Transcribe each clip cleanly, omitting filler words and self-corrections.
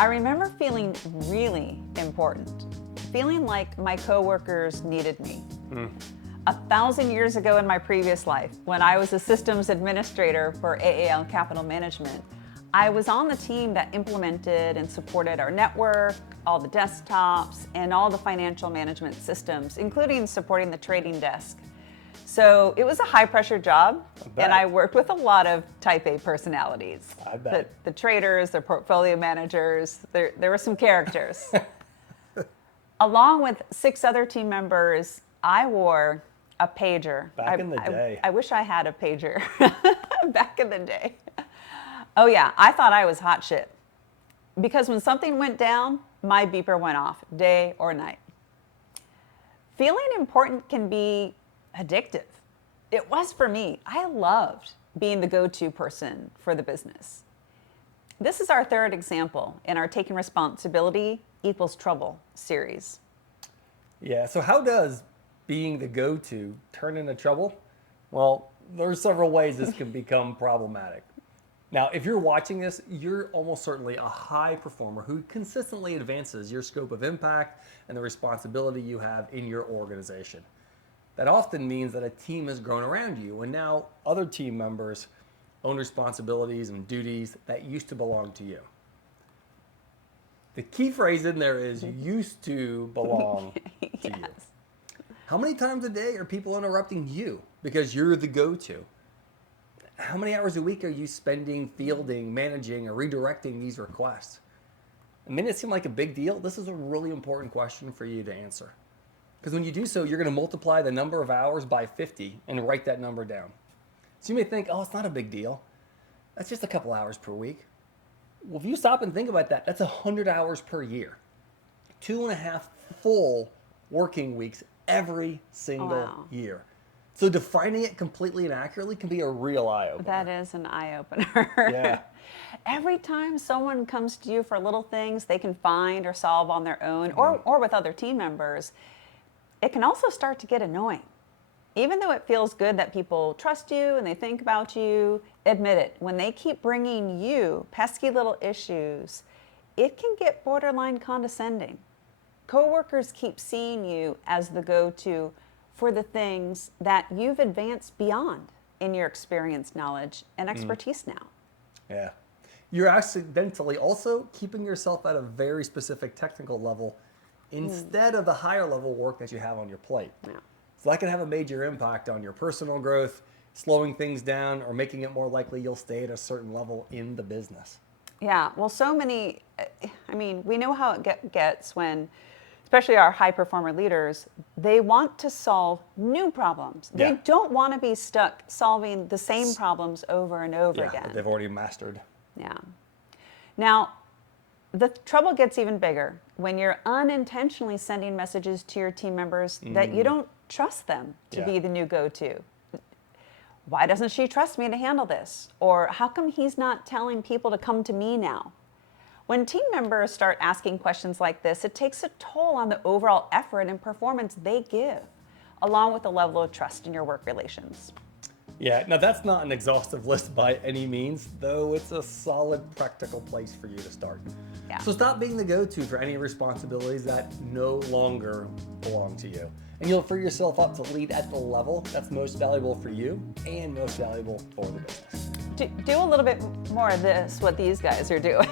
I remember feeling really important, feeling like my coworkers needed me. 1,000 years ago in my previous life, when I was a systems administrator for AAL Capital Management, I was on the team that implemented and supported our network, all the desktops, and all the financial management systems, including supporting the trading desk. So it was a high-pressure job, and I worked with a lot of type A personalities. I bet. The traders, the portfolio managers, there were some characters. Along with 6 other team members, I wore a pager. Back in the day. I wish I had a pager back in the day. Oh yeah, I thought I was hot shit. Because when something went down, my beeper went off, day or night. Feeling important can be addictive. It was for me. I loved being the go-to person for the business. This is our 3rd example in our Taking Responsibility Equals Trouble series. Yeah, so how does being the go-to turn into trouble? Well, there are several ways this can become problematic. Now, if you're watching this, you're almost certainly a high performer who consistently advances your scope of impact and the responsibility you have in your organization. That often means that a team has grown around you, and now other team members own responsibilities and duties that used to belong to you. The key phrase in there is used to belong to you. How many times a day are people interrupting you because you're the go-to? How many hours a week are you spending fielding, managing, or redirecting these requests? It may not seem like a big deal. This is a really important question for you to answer. Because when you do so, you're going to multiply the number of hours by 50 and write that number down. So you may think, oh, it's not a big deal. That's just a couple hours per week. Well, if you stop and think about that, that's 100 hours per year. 2.5 full working weeks every single year. So defining it completely and accurately can be a real eye-opener. That is an eye-opener. Yeah. Every time someone comes to you for little things they can find or solve on their own or with other team members, it can also start to get annoying. Even though it feels good that people trust you and they think about you, admit it, when they keep bringing you pesky little issues, it can get borderline condescending. Coworkers keep seeing you as the go-to for the things that you've advanced beyond in your experience, knowledge, and expertise now. Yeah. You're accidentally also keeping yourself at a very specific technical level instead of the higher level work that you have on your plate. Yeah. So that can have a major impact on your personal growth, slowing things down, or making it more likely you'll stay at a certain level in the business. Yeah, well, we know how it gets when, especially our high performer leaders, they want to solve new problems. Yeah. They don't want to be stuck solving the same problems over and over again. That they've already mastered. Yeah. Now, the trouble gets even bigger when you're unintentionally sending messages to your team members that you don't trust them to be the new go-to. Why doesn't she trust me to handle this? Or how come he's not telling people to come to me now? When team members start asking questions like this, it takes a toll on the overall effort and performance they give, along with the level of trust in your work relations. Yeah, now that's not an exhaustive list by any means, though it's a solid practical place for you to start. Yeah. So stop being the go-to for any responsibilities that no longer belong to you. And you'll free yourself up to lead at the level that's most valuable for you and most valuable for the business. Do a little bit more of this, what these guys are doing.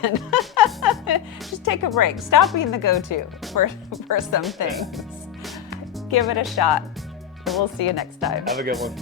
Just take a break. Stop being the go-to for some things. Give it a shot. And we'll see you next time. Have a good one.